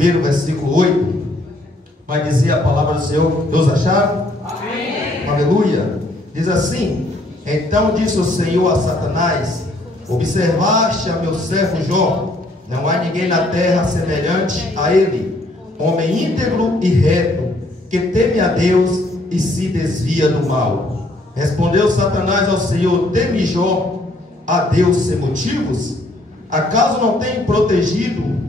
1, versículo 8, vai dizer a palavra do Senhor. Todos acharam? Amém. Aleluia. Diz assim: então disse o Senhor a Satanás: observaste a meu servo Jó, não há ninguém na terra semelhante a ele, homem íntegro e reto, que teme a Deus e se desvia do mal. Respondeu Satanás ao Senhor: teme Jó a Deus sem motivos? Acaso não tem protegido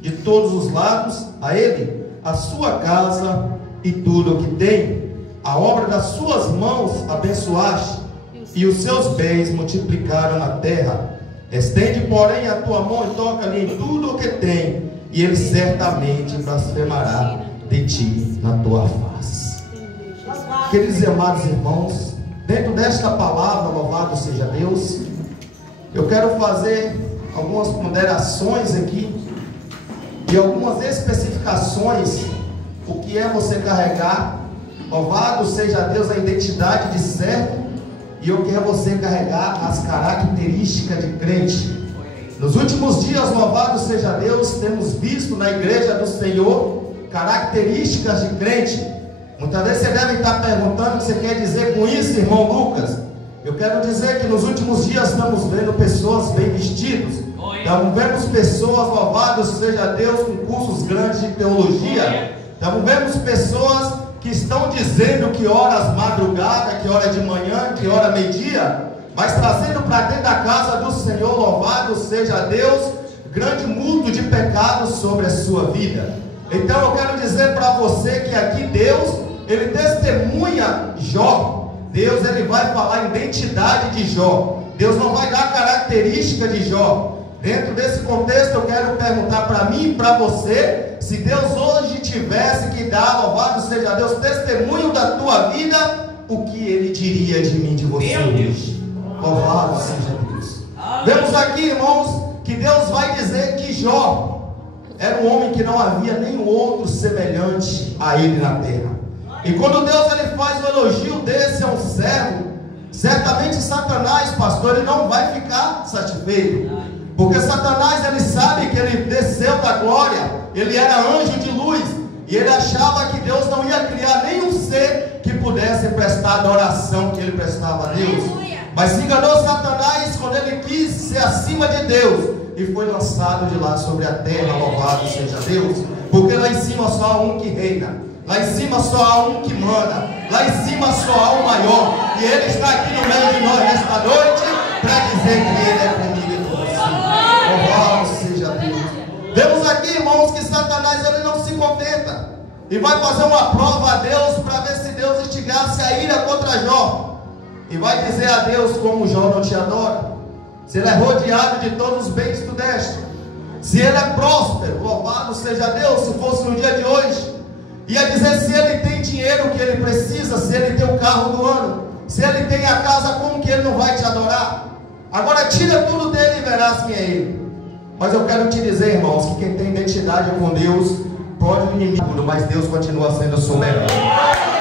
de todos os lados a ele, a sua casa e tudo o que tem? A obra das suas mãos abençoaste, e os seus bens multiplicaram na terra. Estende, porém, a tua mão e toca-lhe em tudo o que tem, e ele certamente blasfemará de ti na tua face. Queridos e amados irmãos, dentro desta palavra, louvado seja Deus, eu quero fazer algumas ponderações aqui e algumas especificações. O que é você carregar, louvado seja Deus, a identidade de servo, e o que é você carregar as características de crente. Nos últimos dias, louvado seja Deus, temos visto na igreja do Senhor características de crente. Muitas vezes você deve estar perguntando o que você quer dizer com isso, irmão Lucas. Eu quero dizer que nos últimos dias estamos vendo pessoas bem vestidas, estamos vendo pessoas, louvado seja Deus, com cursos grandes de teologia, estamos vendo pessoas que estão dizendo que horas madrugada, que hora de manhã, que hora meio-dia, mas trazendo para dentro da casa do Senhor, louvado seja Deus, grande multo de pecados sobre a sua vida. Então eu quero dizer para você que aqui Deus, Ele testemunha Jó. Deus, Ele vai falar a identidade de Jó. Deus não vai dar característica de Jó. Dentro desse contexto eu quero perguntar para mim e para você, se Deus hoje tivesse que dar, louvado seja Deus, testemunho da tua vida, o que Ele diria de mim, de você hoje? Louvado seja Deus. Vemos aqui, irmãos, que Deus vai dizer que Jó era um homem que não havia nenhum outro semelhante a ele na terra. E quando Deus ele faz o elogio desse a um servo, certamente Satanás, pastor, ele não vai ficar satisfeito, porque Satanás ele sabe que ele desceu da glória, ele era anjo de luz, e ele achava que Deus não ia criar nenhum ser que pudesse prestar a adoração que ele prestava a Deus. Mas se enganou Satanás quando ele quis ser acima de Deus, e foi lançado de lá sobre a terra, louvado seja Deus, porque lá em cima só há um que reina, lá em cima só há um que manda, lá em cima só há um maior, e Ele está aqui no meio de nós nesta noite, para dizer que Ele é comigo e com você. Louvado seja Deus. Vemos aqui, irmãos, que Satanás ele não se contenta, e vai fazer uma prova a Deus, para ver se Deus instigasse a ira contra Jó, e vai dizer a Deus como Jó não te adora, se ele é rodeado de todos os bens que tu deste, se ele é próspero, louvado seja Deus. Se fosse no dia de hoje, ia dizer se ele tem dinheiro que ele precisa, se ele tem o carro do ano, se ele tem a casa, como que ele não vai te adorar? Agora tira tudo dele e verás quem é ele. Mas eu quero te dizer, irmãos, que quem tem identidade com Deus, pode o inimigo, mas Deus continua sendo soberano.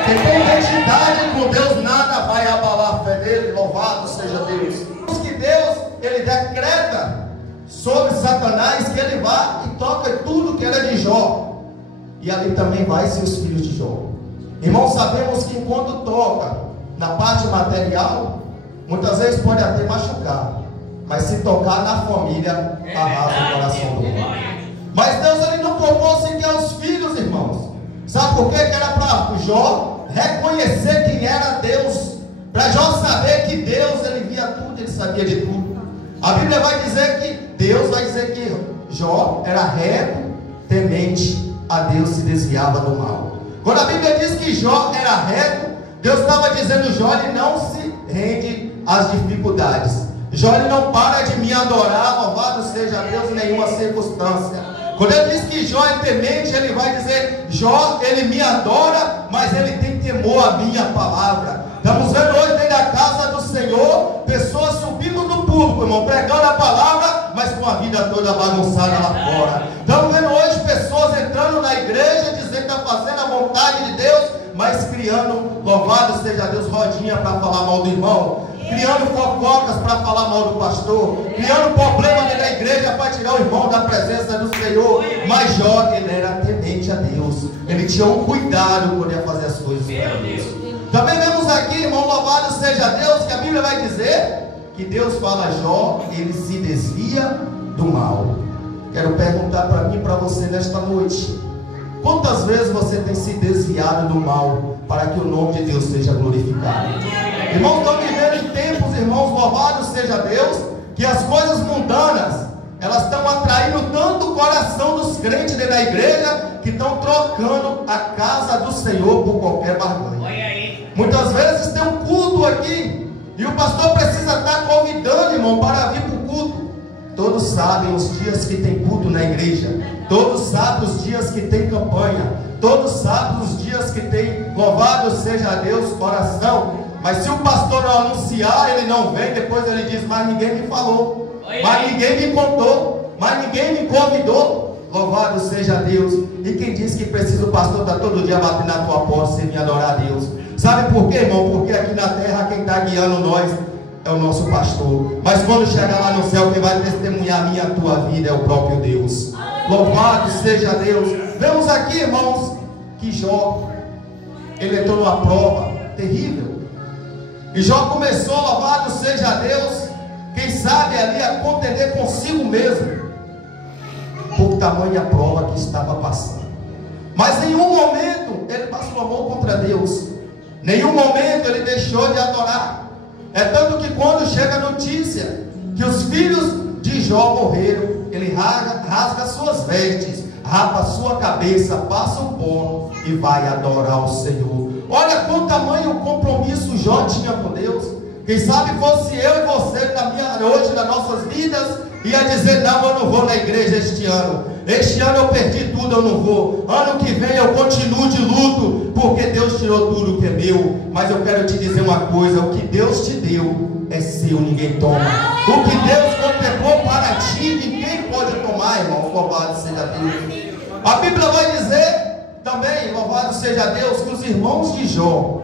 Quem tem identidade com Deus, nada vai abalar a fé dele, louvado seja Deus. Que Deus, ele decreta sobre Satanás que ele vá e toca tudo que era de Jó, e ali também vai ser os filhos de Jó. Irmãos, sabemos que enquanto toca na parte material, muitas vezes pode até machucar, mas se tocar na família, arrasa o coração do homem. Mas Deus ele não propôs sequer os filhos, irmãos. Sabe por quê? Que era para Jó reconhecer quem era Deus, para Jó saber que Deus ele via tudo, ele sabia de tudo. A Bíblia vai dizer que Deus vai dizer que Jó era reto, temente a Deus, se desviava do mal. Quando a Bíblia diz que Jó era reto, Deus estava dizendo: Jó ele não se rende às dificuldades. Jó ele não para de me adorar, louvado seja Deus, em nenhuma circunstância. Quando ele diz que Jó é temente, ele vai dizer: Jó ele me adora, mas ele tem temor à minha palavra. Estamos vendo hoje dentro da casa do Senhor pessoas subindo no púlpito, irmão, pregando a palavra, mas com a vida toda bagunçada lá fora. Estamos vendo hoje pessoas entrando na igreja dizendo que está fazendo a vontade de Deus, mas criando, louvado seja Deus, rodinha para falar mal do irmão, criando fofocas para falar mal do pastor, criando problema dentro da igreja para tirar o irmão da presença do Senhor. Mas Jó ele era tinha um cuidado quando ia fazer as coisas para Deus. Também vemos aqui, irmão, louvado seja Deus, que a Bíblia vai dizer que Deus fala a Jó, ele se desvia do mal. Quero perguntar para mim e para você nesta noite: quantas vezes você tem se desviado do mal para que o nome de Deus seja glorificado? Irmãos, estão vivendo em tempos, irmãos, louvado seja Deus, que as coisas mundanas, elas estão atraindo tanto o coração dos crentes dentro da igreja, que estão trocando a casa do Senhor por qualquer barganha. Muitas vezes tem um culto aqui, e o pastor precisa estar convidando, irmão, para vir para o culto. Todos sabem os dias que tem culto na igreja, todos sabem os dias que tem campanha, todos sabem os dias que tem louvado seja Deus, oração. Mas se o pastor não anunciar, ele não vem. Depois ele diz: mas ninguém me falou, mas ninguém me contou, mas ninguém me convidou. Louvado seja Deus. E quem diz que precisa o pastor estar todo dia batendo na tua porta sem me adorar a Deus? Sabe por quê, irmão? Porque aqui na terra quem está guiando nós é o nosso pastor. Mas quando chegar lá no céu, quem vai testemunhar a minha e a tua vida é o próprio Deus. Louvado seja Deus. Vemos aqui, irmãos, que Jó, ele entrou numa prova terrível. E Jó começou, louvado seja Deus, quem sabe ali a contender consigo mesmo, por tamanha prova que estava passando. Mas em nenhum momento ele passou a mão contra Deus, nenhum momento ele deixou de adorar. É tanto que quando chega a notícia que os filhos de Jó morreram, ele rasga suas vestes, rapa sua cabeça, passa o pano e vai adorar o Senhor. Olha quanto tamanho compromisso Jó tinha com Deus. Quem sabe fosse eu e você hoje nas nossas vidas, ia dizer: não, eu não vou na igreja este ano eu perdi tudo, eu não vou. Ano que vem eu continuo de luto, porque Deus tirou tudo que é meu. Mas eu quero te dizer uma coisa: o que Deus te deu é seu, ninguém toma. O que Deus contemplou para ti, ninguém pode tomar, irmão. Louvado seja Deus. A Bíblia vai dizer também, louvado seja Deus, que os irmãos de Jó,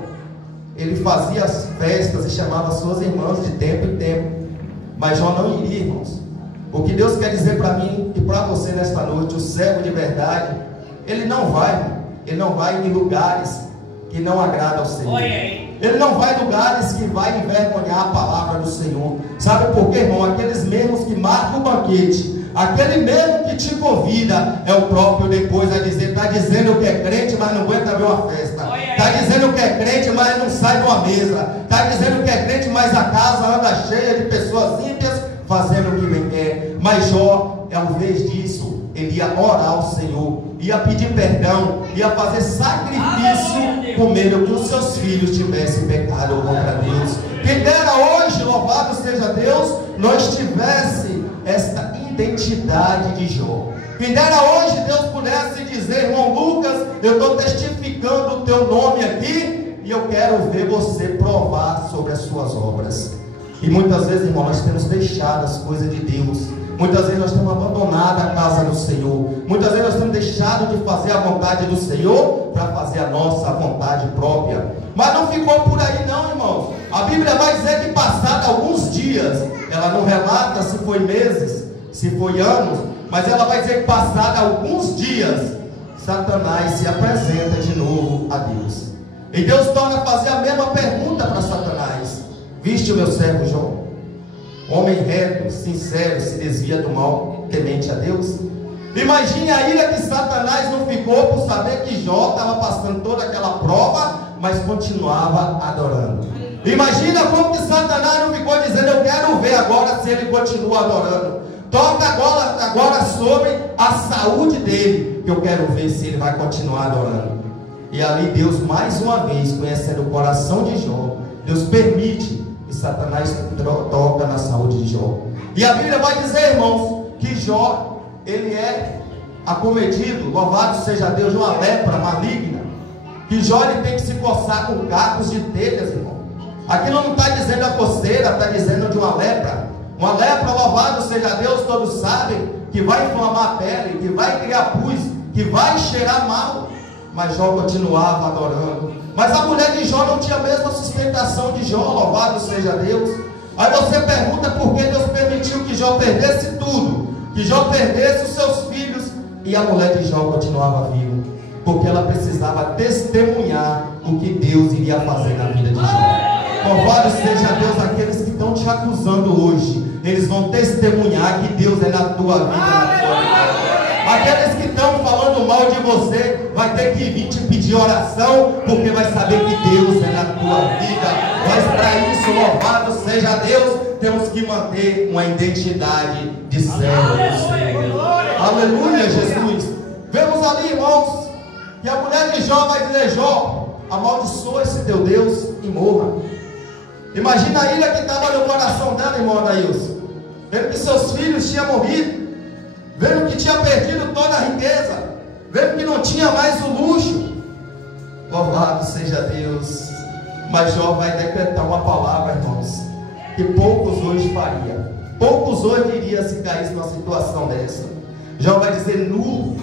ele fazia as festas e chamava suas irmãs de tempo em tempo. Mas Jó não iria, irmãos. O que Deus quer dizer para mim e para você nesta noite: o servo de verdade, ele não vai em lugares que não agradam ao Senhor. Ele não vai em lugares que vai envergonhar a palavra do Senhor. Sabe por quê, irmão? Aqueles mesmos que marcam o banquete, aquele mesmo que te convida, é o próprio depois a dizer: está dizendo que é crente, mas não aguenta ver uma festa. Está dizendo que é crente, mas não sai de uma mesa. Está dizendo que é crente, mas a casa anda cheia de pessoas ímpias, fazendo o que bem quer. Mas Jó, ao invés disso, ele ia orar ao Senhor, ia pedir perdão, ia fazer sacrifício, com medo que os seus filhos tivessem pecado contra Deus. Quem dera hoje, louvado seja Deus, nós tivesse esta identidade de Jó. Quem dera hoje Deus pudesse dizer: irmão Lucas, eu estou testificando o teu nome aqui, e eu quero ver você provar sobre as suas obras. E muitas vezes, irmão, nós temos deixado as coisas de Deus. Muitas vezes nós temos abandonado a casa do Senhor. Muitas vezes nós temos deixado de fazer a vontade do Senhor para fazer a nossa vontade própria. Mas não ficou por aí não, irmãos. A Bíblia vai dizer que passados alguns dias, ela não relata se foi meses, se foi anos, mas ela vai dizer que passados alguns dias, Satanás se apresenta de novo a Deus. E Deus torna a fazer a mesma pergunta para Satanás: viste o meu servo Jó? Homem reto, sincero, se desvia do mal, temente a Deus. Imagine a ira que Satanás não ficou por saber que Jó estava passando toda aquela prova, mas continuava adorando. Imagina como que Satanás não ficou dizendo: eu quero ver agora se ele continua adorando. Toca agora sobre a saúde dele, que eu quero ver se ele vai continuar adorando. E ali Deus, mais uma vez, conhecendo o coração de Jó, Deus permite que Satanás toca na saúde de Jó. E a Bíblia vai dizer, irmãos, que Jó, ele é acometido, louvado seja Deus, de uma lepra maligna. Que Jó, ele tem que se coçar com cacos de telhas, irmão. Aquilo não está dizendo a coceira, está dizendo de uma lepra. Uma lepra, louvado seja Deus, todos sabem que vai inflamar a pele, que vai criar pus, que vai cheirar mal. Mas Jó continuava adorando. Mas a mulher de Jó não tinha a mesma sustentação de Jó, louvado seja Deus. Aí você pergunta por que Deus permitiu que Jó perdesse tudo, que Jó perdesse os seus filhos, e a mulher de Jó continuava viva. porque ela precisava testemunhar o que Deus iria fazer na vida de Jó. Louvado seja Deus, aqueles que estão te acusando hoje, eles vão testemunhar que Deus é na tua vida, na tua vida. Aqueles que estão falando mal de você, vai ter que vir te pedir oração, porque vai saber que Deus é na tua vida. Mas para isso, louvado seja Deus, temos que manter uma identidade de servo do Senhor. Aleluia, Jesus. Vemos ali, irmãos, que a mulher de Jó vai dizer: Jó, amaldiçoa esse teu Deus e morra. Imagina a ira que estava no coração dela, irmão Adailson, vendo que seus filhos tinham morrido, vendo que tinha perdido toda a riqueza, vendo que não tinha mais o luxo. Louvado seja Deus. Mas Jó vai decretar uma palavra, irmãos, que poucos hoje fariam. Poucos hoje iriam se caísse numa situação dessa. Jó vai dizer: nu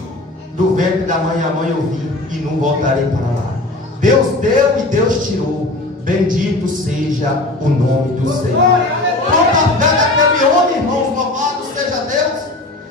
do ventre da mãe a mãe eu vim, e não voltarei para lá. Deus deu e Deus tirou. Bendito seja o nome do Senhor. Quanta fé daquele homem, irmãos, louvado seja Deus.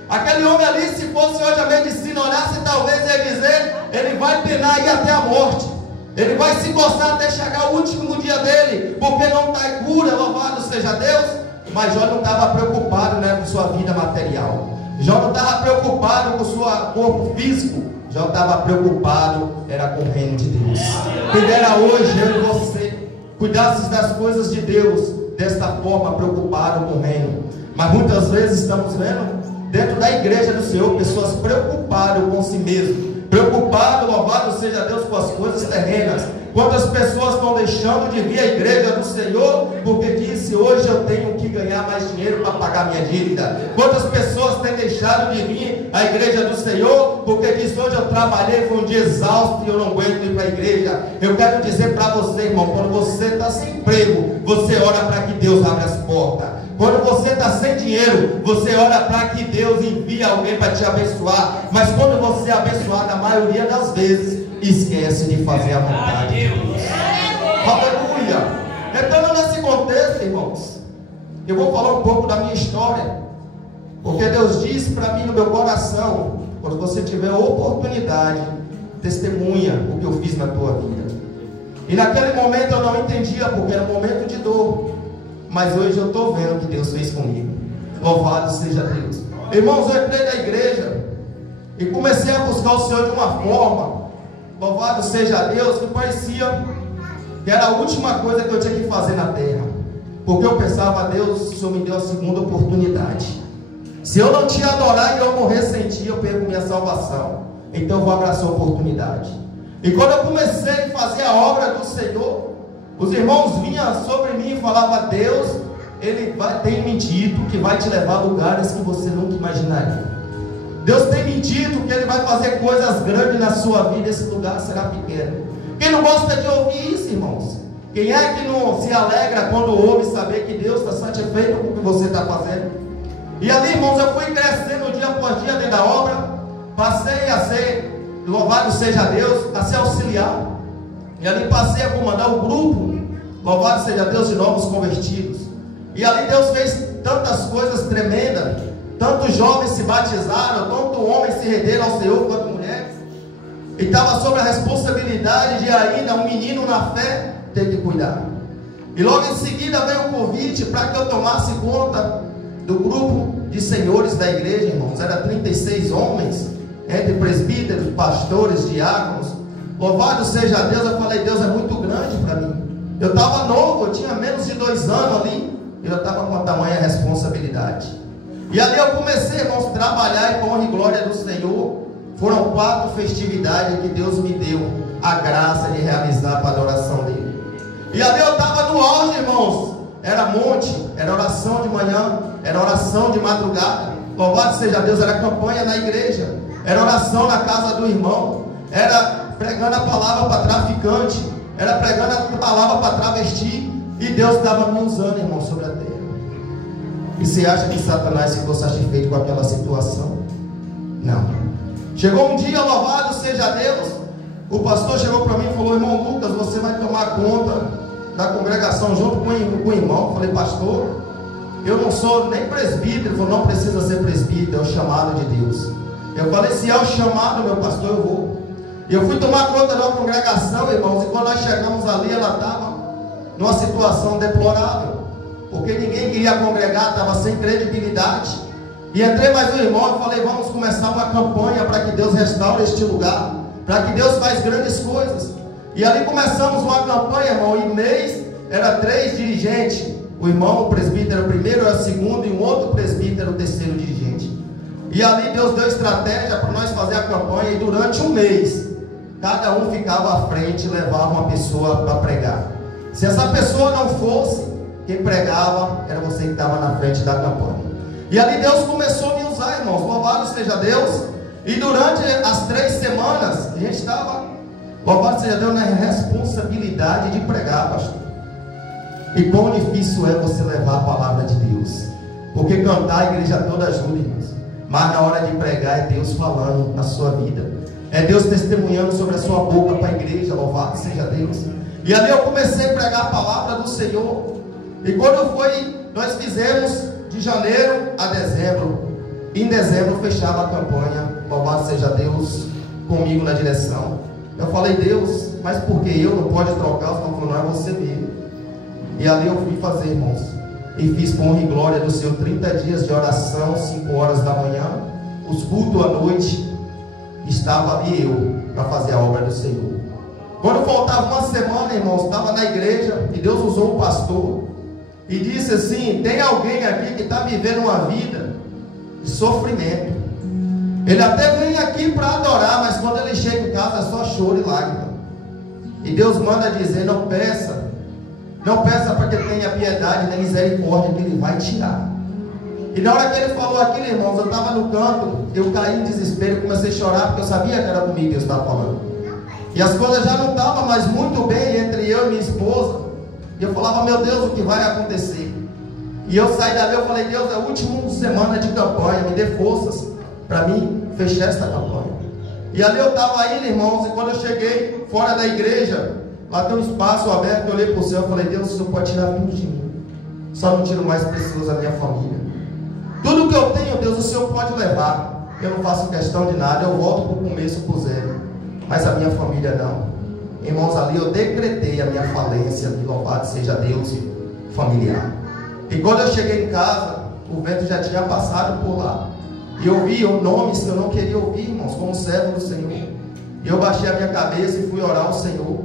Aquele homem ali, se fosse hoje a medicina olhasse, talvez ia dizer: ele vai penar ir até a morte, ele vai se coçar até chegar o último dia dele, porque não está em cura, louvado seja Deus. Mas Jó não estava preocupado, né, com sua vida material. Jó não estava preocupado com o seu corpo físico. Jó estava preocupado, era com o reino de Deus. Quem dera hoje eu e você cuidasses das coisas de Deus desta forma, preocupado com o reino. Mas muitas vezes estamos vendo dentro da igreja do Senhor pessoas preocupadas com si mesmo, preocupado, louvado seja Deus, com as coisas terrenas. Quantas pessoas estão deixando de vir à igreja do Senhor porque disse: hoje eu tenho que ganhar mais dinheiro para pagar minha dívida. Quantas pessoas têm deixado de vir à igreja do Senhor porque disse: hoje eu trabalhei, foi um dia exausto e eu não aguento ir para a igreja. Eu quero dizer para você, irmão, quando você está sem emprego, você ora para que Deus abra as portas. Quando você está sem dinheiro, você ora para que Deus envie alguém para te abençoar. Mas quando você é abençoado, a maioria das vezes esquece de fazer a vontade de Deus. Aleluia. Então, nesse contexto, irmãos, eu vou falar um pouco da minha história, porque Deus disse para mim no meu coração: quando você tiver oportunidade, testemunha o que eu fiz na tua vida. E naquele momento eu não entendia, porque era um momento de dor. Mas hoje eu estou vendo o que Deus fez comigo. Louvado seja Deus. Irmãos, eu entrei na igreja e comecei a buscar o Senhor de uma forma, louvado seja Deus, que parecia que era a última coisa que eu tinha que fazer na terra. Porque eu pensava: Deus, o Senhor me deu a segunda oportunidade. Se eu não te adorar e eu morrer sem ti, eu perco minha salvação. Então eu vou abraçar a oportunidade. E quando eu comecei a fazer a obra do Senhor, os irmãos vinham sobre mim e falavam: Deus, Ele tem me dito que vai te levar a lugares que você nunca imaginaria. Deus tem me dito que Ele vai fazer coisas grandes na sua vida, esse lugar será pequeno. Quem não gosta de ouvir isso, irmãos? Quem é que não se alegra quando ouve saber que Deus está satisfeito com o que você está fazendo? E ali, irmãos, eu fui crescendo dia após dia dentro da obra. Passei a ser, louvado seja Deus, a ser auxiliar. E ali passei a comandar o grupo, louvado seja Deus, de novos convertidos. E ali Deus fez tantas coisas tremendas. Tantos jovens se batizaram, tanto homens se renderam ao Senhor quanto mulheres. E estava sob a responsabilidade de ainda um menino na fé ter que cuidar. E logo em seguida veio o convite para que eu tomasse conta do grupo de senhores da igreja, irmãos. Era 36 homens, entre presbíteros, pastores, diáconos. Louvado seja Deus. Eu falei: Deus é muito grande para mim. Eu estava novo, eu tinha menos de 2 anos ali, e eu estava com a tamanha responsabilidade. E ali eu comecei, irmãos, a trabalhar e com honra e glória do Senhor. Foram 4 festividades que Deus me deu a graça de realizar para a adoração dele. E ali eu estava no auge, irmãos. Era monte, era oração de manhã, era oração de madrugada. Louvado seja Deus, era campanha na igreja, era oração na casa do irmão, era pregando a palavra para traficante, era pregando a palavra para travesti. E Deus estava me usando, irmão, sobre a terra. E você acha que Satanás ficou satisfeito com aquela situação? Não. Chegou um dia, louvado seja Deus, o pastor chegou para mim e falou: irmão Lucas, você vai tomar conta da congregação junto com o irmão. Eu falei: pastor, eu não sou nem presbítero. Ele falou: não precisa ser presbítero, é o chamado de Deus. Eu falei: se é o chamado, meu pastor, eu vou. E eu fui tomar conta de uma congregação, irmãos, e quando nós chegamos ali, ela estava numa situação deplorável, porque ninguém queria congregar, estava sem credibilidade. E entrei mais um irmão e falei, vamos começar uma campanha para que Deus restaure este lugar, para que Deus faça grandes coisas. E ali começamos uma campanha, irmão, e mês era 3 dirigentes. O irmão, o presbítero primeiro, era o segundo, e um outro presbítero, o terceiro dirigente. E ali Deus deu estratégia para nós fazer a campanha, e durante um mês, cada um ficava à frente e levava uma pessoa para pregar. Se essa pessoa não fosse, quem pregava era você que estava na frente da campanha. E ali Deus começou a me usar, irmãos, louvado seja Deus. E durante as 3 semanas, a gente estava, louvado seja Deus, na responsabilidade de pregar, pastor. E quão difícil é você levar a palavra de Deus, porque cantar a igreja toda ajuda, irmãos, mas na hora de pregar é Deus falando na sua vida, é Deus testemunhando sobre a sua boca para a igreja, louvado seja Deus. E ali eu comecei a pregar a palavra do Senhor. E quando foi, nós fizemos de janeiro a dezembro. Em dezembro fechava a campanha, louvado seja Deus, comigo na direção. Eu falei, Deus, mas por que eu não pode trocar? Os não, não é você mesmo. E ali eu fui fazer, irmãos, e fiz com honra e glória do Senhor 30 dias de oração, 5 horas da manhã, os cultos à noite. Estava ali eu para fazer a obra do Senhor. Quando faltava uma semana, irmãos, estava na igreja e Deus usou um pastor e disse assim, tem alguém aqui que está vivendo uma vida de sofrimento. Ele até vem aqui para adorar, mas quando ele chega em casa é só choro e lágrima. E Deus manda dizer, não peça para que tenha piedade nem misericórdia, que Ele vai tirar. E na hora que ele falou aquilo, irmãos, eu estava no canto, eu caí em desespero e comecei a chorar, porque eu sabia que era comigo que Deus estava falando. E as coisas já não estavam mais muito bem entre eu e minha esposa. E eu falava, meu Deus, o que vai acontecer? E eu saí dali, eu falei, Deus, é a última semana de campanha, me dê forças para mim fechar esta campanha. E ali eu estava indo, irmãos, e quando eu cheguei fora da igreja, lá tem um espaço aberto, eu olhei para o céu e falei, Deus, o Senhor pode tirar tudo de mim, só não tiro mais pessoas, a minha família. Tudo que eu tenho, Deus, o Senhor pode levar. Eu não faço questão de nada, eu volto para o começo, para o zero. Mas a minha família não. Irmãos, ali eu decretei a minha falência, louvado seja Deus, familiar. E quando eu cheguei em casa, o vento já tinha passado por lá. E eu ouvi nomes que eu não queria ouvir, irmãos, como servo do Senhor. E eu baixei a minha cabeça e fui orar ao Senhor.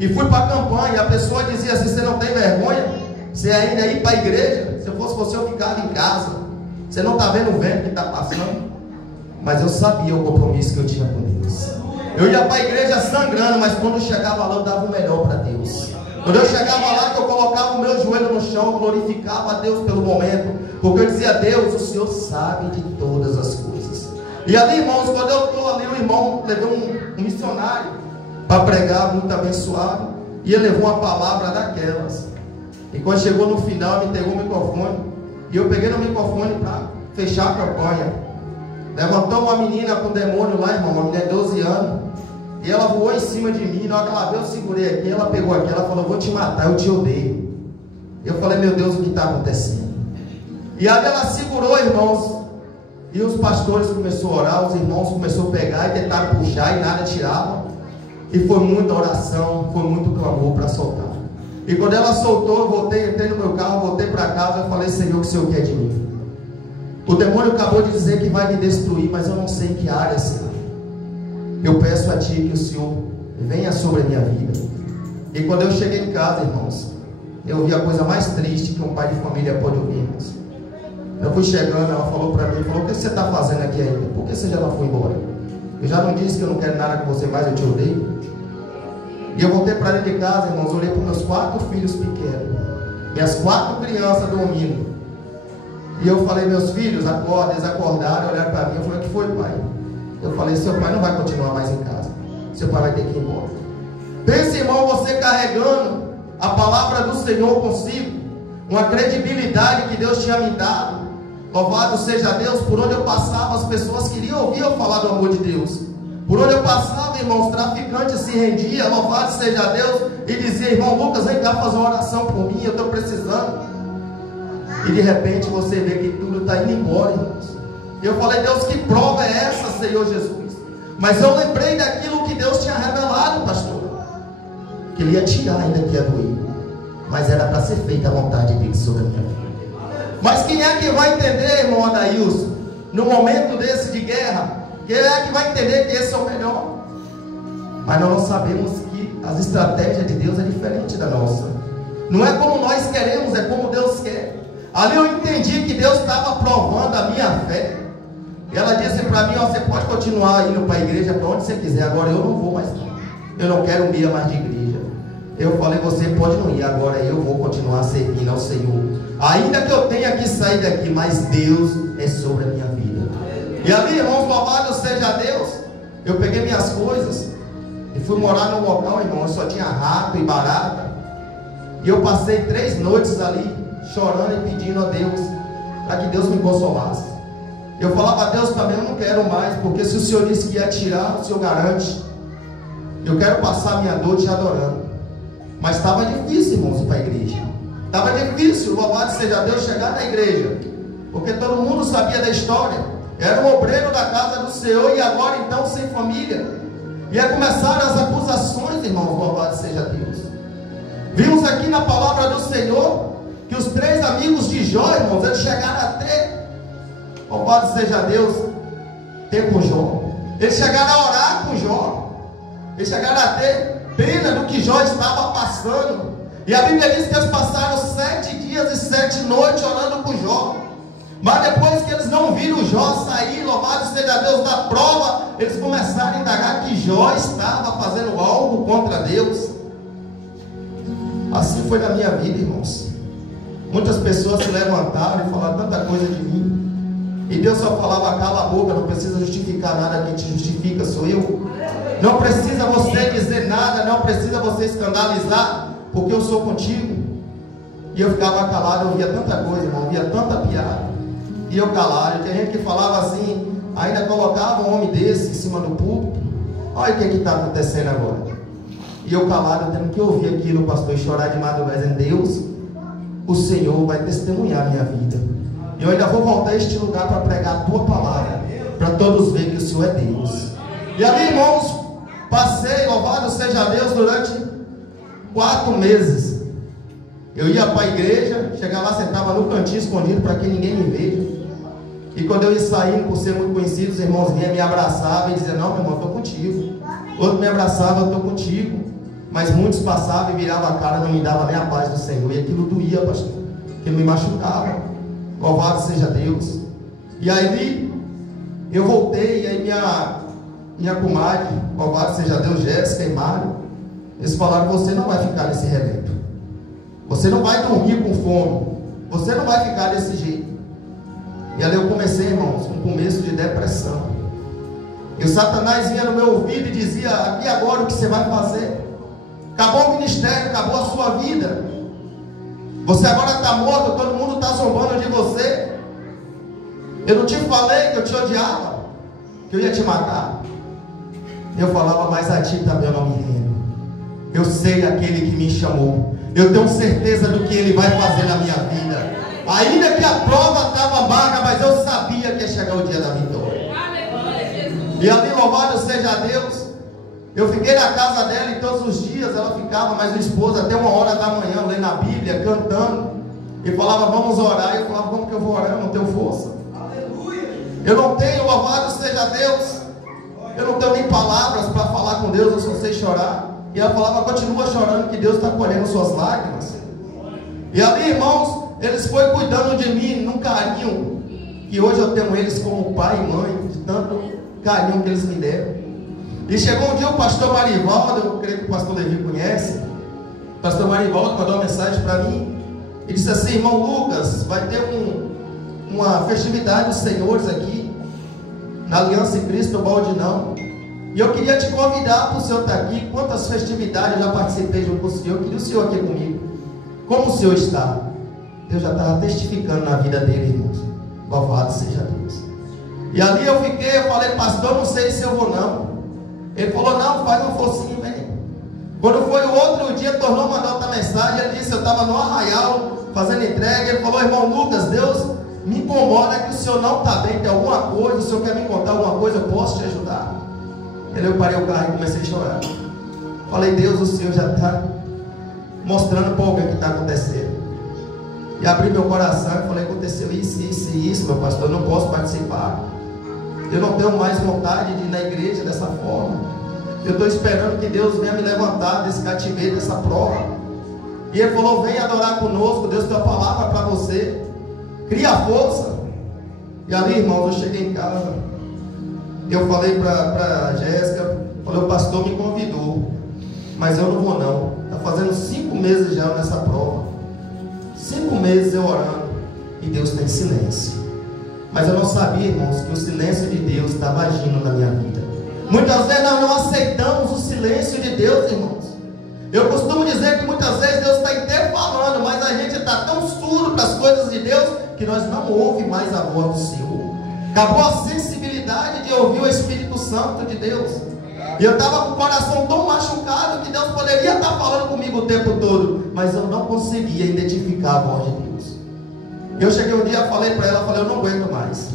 E fui para a campanha, e a pessoa dizia assim, você não tem vergonha? Você ainda ir para a igreja? Se eu fosse você, eu ficava em casa. Você não está vendo o vento que está passando? Mas eu sabia o compromisso que eu tinha com Deus. Eu ia para a igreja sangrando, mas quando eu chegava lá, eu dava o melhor para Deus. Quando eu chegava lá, que eu colocava o meu joelho no chão, eu glorificava a Deus pelo momento, porque eu dizia, Deus, o Senhor sabe de todas as coisas. E ali, irmãos, quando eu estou ali, o irmão levou um missionário para pregar, muito abençoado, e ele levou uma palavra daquelas. E quando chegou no final, ele me entregou o microfone. E eu peguei no microfone para fechar a campanha. Levantou uma menina com demônio lá, irmão, uma menina de 12 anos. E ela voou em cima de mim. Na hora que ela veio, eu segurei aqui. Ela pegou aqui, ela falou, vou te matar, eu te odeio. Eu falei, meu Deus, o que está acontecendo? E aí ela segurou, irmãos. E os pastores começaram a orar, os irmãos começaram a pegar e tentaram puxar e nada tirava. E foi muita oração, foi muito clamor para soltar. E quando ela soltou, eu voltei, entrei no meu carro, voltei para casa, eu falei, Senhor, o que o Senhor quer de mim? O demônio acabou de dizer que vai me destruir, mas eu não sei em que área, Senhor. Eu peço a Ti que o Senhor venha sobre a minha vida. E quando eu cheguei em casa, irmãos, eu ouvi a coisa mais triste que um pai de família pode ouvir, irmãos. Eu fui chegando, ela falou para mim, falou, o que você está fazendo aqui ainda? Por que você já não foi embora? Eu já não disse que eu não quero nada com você mais, eu te odeio. E eu voltei para dentro de casa, irmãos, olhei para os meus 4 filhos pequenos, minhas 4 crianças dormindo. E eu falei, meus filhos, acordem. Eles acordaram, olharam para mim, eu falei, o que foi, pai? Eu falei, seu pai não vai continuar mais em casa, seu pai vai ter que ir embora. Pense, irmão, você carregando a palavra do Senhor consigo, uma credibilidade que Deus tinha me dado. Louvado seja Deus, por onde eu passava, as pessoas queriam ouvir eu falar do amor de Deus. Por onde eu passava, irmãos, traficante se rendia, louvado seja Deus, e dizia, irmão Lucas, vem cá fazer uma oração por mim, eu estou precisando. E de repente você vê que tudo está indo embora, irmãos. E eu falei, Deus, que prova é essa, Senhor Jesus? Mas eu lembrei daquilo que Deus tinha revelado, pastor, que Ele ia tirar ainda que ia doer, mas era para ser feita a vontade dele sobre a minha vida. Mas quem é que vai entender, irmão Adailson, no momento desse de guerra? Quem é que vai entender que esse é o melhor? Mas nós não sabemos que as estratégias de Deus é diferente da nossa. Não é como nós queremos, é como Deus quer. Ali eu entendi que Deus estava provando a minha fé. E ela disse para mim: ó, você pode continuar indo para a igreja para onde você quiser, agora eu não vou mais. Eu não quero um dia mais de igreja. Eu falei: você pode não ir, agora eu vou continuar servindo ao Senhor. Ainda que eu tenha que sair daqui, mas Deus é sobre a minha vida. E ali, irmãos, louvado seja Deus, eu peguei minhas coisas e fui morar num local, irmão, só tinha rato e barata. E eu passei 3 noites ali, chorando e pedindo a Deus, para que Deus me consolasse. Eu falava a Deus também: eu não quero mais, porque se o Senhor disse que ia tirar, o Senhor garante. Eu quero passar a minha dor te adorando. Mas estava difícil, irmãos, ir para a igreja. Estava difícil, louvado seja Deus, chegar na igreja, porque todo mundo sabia da história. Era um obreiro da casa do Senhor e agora então sem família. E aí começaram as acusações, irmãos, louvado seja Deus. Vimos aqui na palavra do Senhor que os 3 amigos de Jó, irmãos, eles chegaram a ter, louvado seja Deus, ter com Jó. Eles chegaram a orar com Jó. Eles chegaram a ter pena do que Jó estava passando. E a Bíblia diz que eles passaram 7 dias e 7 noites orando com Jó. Mas depois que eles não viram Jó sair, louvado seja Deus, da prova, eles começaram a indagar que Jó estava fazendo algo contra Deus. Assim foi na minha vida, irmãos. Muitas pessoas se levantaram e falaram tanta coisa de mim, e Deus só falava: cala a boca, não precisa justificar nada, quem te justifica sou eu. Não precisa você dizer nada, não precisa você escandalizar, porque eu sou contigo. E eu ficava calado, eu ouvia tanta coisa, irmão, ouvia tanta piada, e eu calado. Tinha gente que falava assim, ainda colocava um homem desse em cima do púlpito: olha o que está acontecendo agora. E eu calado, tendo que ouvir aquilo, pastor, e chorar de madrugada, dizendo: Deus, o Senhor vai testemunhar a minha vida. E eu ainda vou voltar a este lugar para pregar a tua palavra, para todos verem que o Senhor é Deus. E ali, irmãos, passei, louvado seja Deus, durante 4 meses. Eu ia para a igreja, chegava lá, sentava no cantinho escondido para que ninguém me veja. E quando eu ia saindo, por ser muito conhecido, os irmãos vinham, me abraçavam e diziam: não, meu irmão, eu estou contigo. Outro me abraçava: eu estou contigo. Mas muitos passavam e viravam a cara, não me davam nem a paz do Senhor. E aquilo doía, pastor, que me machucava. Louvado seja Deus. E aí eu voltei, e aí minha comadre, louvado seja Deus, Jéssica e Mário, eles falaram: você não vai ficar nesse relento, você não vai dormir com fome, você não vai ficar desse jeito. E ali eu comecei, irmãos, um começo de depressão. E o Satanás vinha no meu ouvido e dizia: e agora o que você vai fazer? Acabou o ministério, acabou a sua vida, você agora está morto, todo mundo está zombando de você. Eu não te falei que eu te odiava, que eu ia te matar? Eu falava: mas a ti também eu não me rendo. Eu sei aquele que me chamou, eu tenho certeza do que ele vai fazer na minha vida. Ainda que a prova estava amarga, mas eu sabia que ia chegar o dia da vitória. E ali, louvado seja Deus, eu fiquei na casa dela e todos os dias ela ficava, mais o esposo, até 1h da manhã, lendo a Bíblia, cantando. E falava: vamos orar. E eu falava: como que eu vou orar? Eu não tenho força. Eu não tenho, louvado seja Deus, eu não tenho nem palavras para falar com Deus, eu só sei chorar. E ela falava: continua chorando, que Deus está colhendo suas lágrimas. E ali, irmãos, eles foram cuidando de mim num carinho, que hoje eu tenho eles como pai e mãe, de tanto carinho que eles me deram. E chegou um dia o pastor Marivaldo, eu creio que o pastor Levi conhece. O pastor Marivaldo mandou uma mensagem para mim e disse assim: irmão Lucas, vai ter uma festividade dos senhores aqui na Aliança em Cristo, o Baldinão, e eu queria te convidar para o senhor estar aqui. Quantas festividades eu já participei junto com o senhor, eu queria o senhor aqui comigo. Como o senhor está? Deus já estava testificando na vida dele, irmãos. Louvado seja Deus. E ali eu fiquei, eu falei: pastor, não sei se eu vou não. Ele falou: não, faz uma forcinha, vem. Quando foi o outro dia, tornou mandar outra mensagem. Ele disse: eu estava no arraial fazendo entrega. Ele falou: irmão Lucas, Deus me incomoda que o senhor não está bem, tem alguma coisa, o senhor quer me contar alguma coisa, eu posso te ajudar? Eu parei o carro e comecei a chorar. Falei, Deus, o Senhor já está mostrando para alguém o que está acontecendo. E abri meu coração e falei, aconteceu isso, isso e isso, meu pastor, eu não posso participar. Eu não tenho mais vontade de ir na igreja dessa forma. Eu estou esperando que Deus venha me levantar desse cativeiro, dessa prova. E ele falou, vem adorar conosco, Deus tem uma palavra para você. Cria força. E ali, irmãos, eu cheguei em casa. Eu falei para Jéssica, falei, o pastor me convidou, mas eu não vou não. Está fazendo 5 meses já nessa prova. 5 meses eu orando e Deus está em silêncio. Mas eu não sabia, irmãos, que o silêncio de Deus estava agindo na minha vida. Muitas vezes nós não aceitamos o silêncio de Deus, irmãos. Eu costumo dizer que muitas vezes Deus está até falando, mas a gente está tão surdo para as coisas de Deus que nós não ouvimos mais a voz do Senhor. Acabou a sensibilidade de ouvir o Espírito Santo de Deus. E eu estava com o coração tão machucado que Deus poderia estar falando comigo o tempo todo, mas eu não conseguia identificar a voz de Deus. Eu cheguei um dia e falei para ela, falei, eu não aguento mais.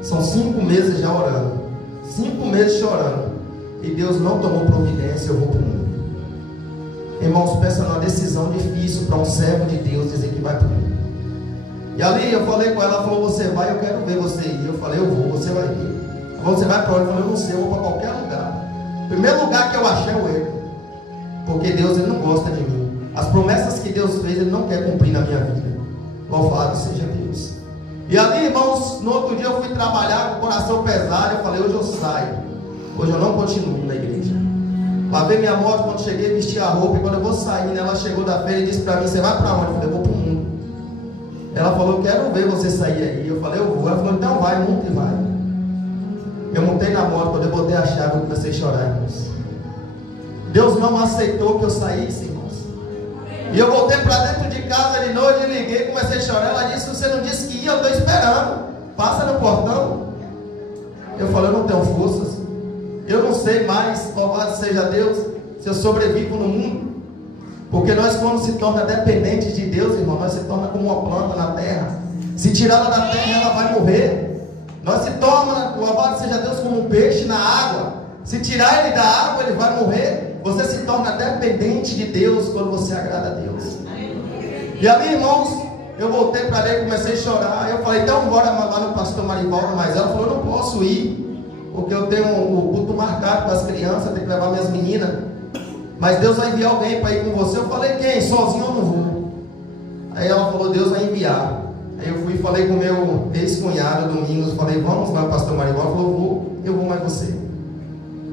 São 5 meses já orando, 5 meses chorando, e Deus não tomou providência, eu vou para o mundo. Irmãos, pensa numa decisão difícil para um servo de Deus dizer que vai para o mundo. E ali eu falei com ela, ela falou, você vai, eu quero ver você ir. Eu falei, eu vou, você vai ir. Ela falou, você vai para onde? Eu falei, eu não sei, eu vou para qualquer lugar. O primeiro lugar que eu achei é o erro. Porque Deus, Ele não gosta de mim. As promessas que Deus fez, Ele não quer cumprir na minha vida. Louvado seja Deus. E ali, irmãos, no outro dia eu fui trabalhar com o coração pesado. Eu falei, hoje eu saio. Hoje eu não continuo na igreja. Lavei minha moto, quando cheguei, vesti a roupa. E quando eu vou sair, ela chegou da feira e disse para mim, você vai para onde? Eu falei, eu vou para o mundo. Ela falou, eu quero ver você sair aí. Eu falei, eu vou. Ela falou, então vai, monta e vai. Eu montei na moto, quando eu botei a chave, eu comecei a chorar, irmãos. Deus não aceitou que eu saísse, irmãos. E eu voltei para dentro de casa de noite, liguei, comecei a chorar. Ela disse, você não disse que ia, eu estou esperando. Passa no portão. Eu falei, eu não tenho forças. Eu não sei mais, louvado seja Deus, se eu sobrevivo no mundo. Porque nós, quando se torna dependentes de Deus, irmão, nós se torna como uma planta na terra. Se tirar ela da terra, ela vai morrer. Nós se torna, louvado seja Deus, como um peixe na água. Se tirar ele da água, ele vai morrer. Você se torna dependente de Deus quando você agrada a Deus. E ali, irmãos, eu voltei para ali e comecei a chorar. Eu falei, então bora lá no pastor Marivaldo. Mas ela falou, eu não posso ir, porque eu tenho o culto marcado com as crianças, tenho que levar minhas meninas. Mas Deus vai enviar alguém para ir com você. Eu falei, quem? Sozinho eu não vou. Aí ela falou, Deus vai enviar. Aí eu fui e falei com o meu ex-cunhado, Domingos, falei, vamos lá, pastor Marivaldo. Ele falou, eu vou mais você.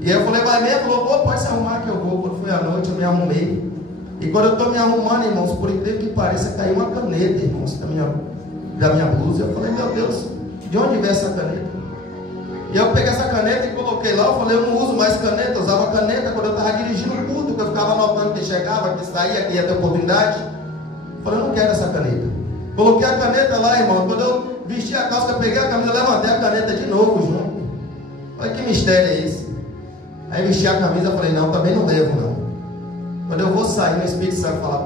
E aí eu falei, vai mesmo? Ele falou, pode se arrumar que eu vou. Quando foi à noite, eu me arrumei. E quando eu estou me arrumando, irmãos, por incrível que pareça, caiu uma caneta, irmãos, da minha blusa. Eu falei, meu Deus, de onde veio essa caneta? E eu peguei essa caneta e coloquei lá. Eu falei, eu não uso mais caneta, eu usava caneta quando eu estava dirigindo o culto, que eu ficava anotando que chegava, que saía, que ia ter oportunidade. Eu falei, eu não quero essa caneta. Coloquei a caneta lá, irmão. Quando eu vesti a calça, eu peguei a camisa, eu levantei a caneta de novo junto. Olha que mistério é esse. Aí vesti a camisa, eu falei, não, também não levo não. Quando eu vou sair, o Espírito Santo fala,